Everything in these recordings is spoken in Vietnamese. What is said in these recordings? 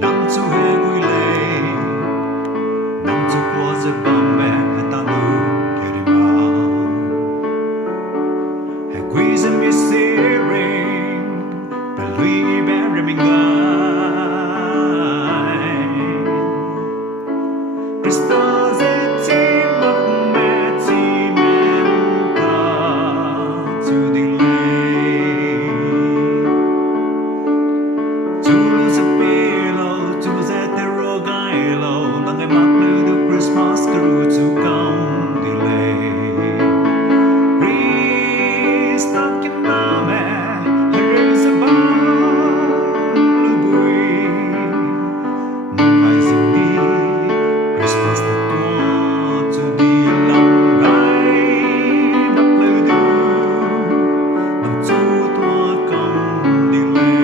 nắng chú hè vui lệ nắng chú qua giờ bom bè ta nu để đi mà hè quý dân biết searing bà lui bé ra mình gai Christos ti mặc mẹ ti men ta to delay Tulus a pelo tulus at the rogailo lang ay maklu do Christmas karu to come delay Stuck in mame here's a bomb lubui Rising me Christmas the dawn to be long night maklu do nang to come delay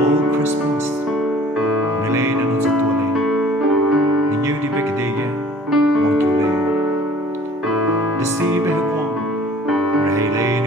Oh Christmas Milena non sa tuale Ninyo di ba kadaya Wang kiulay Desi ba hagwang Rahilay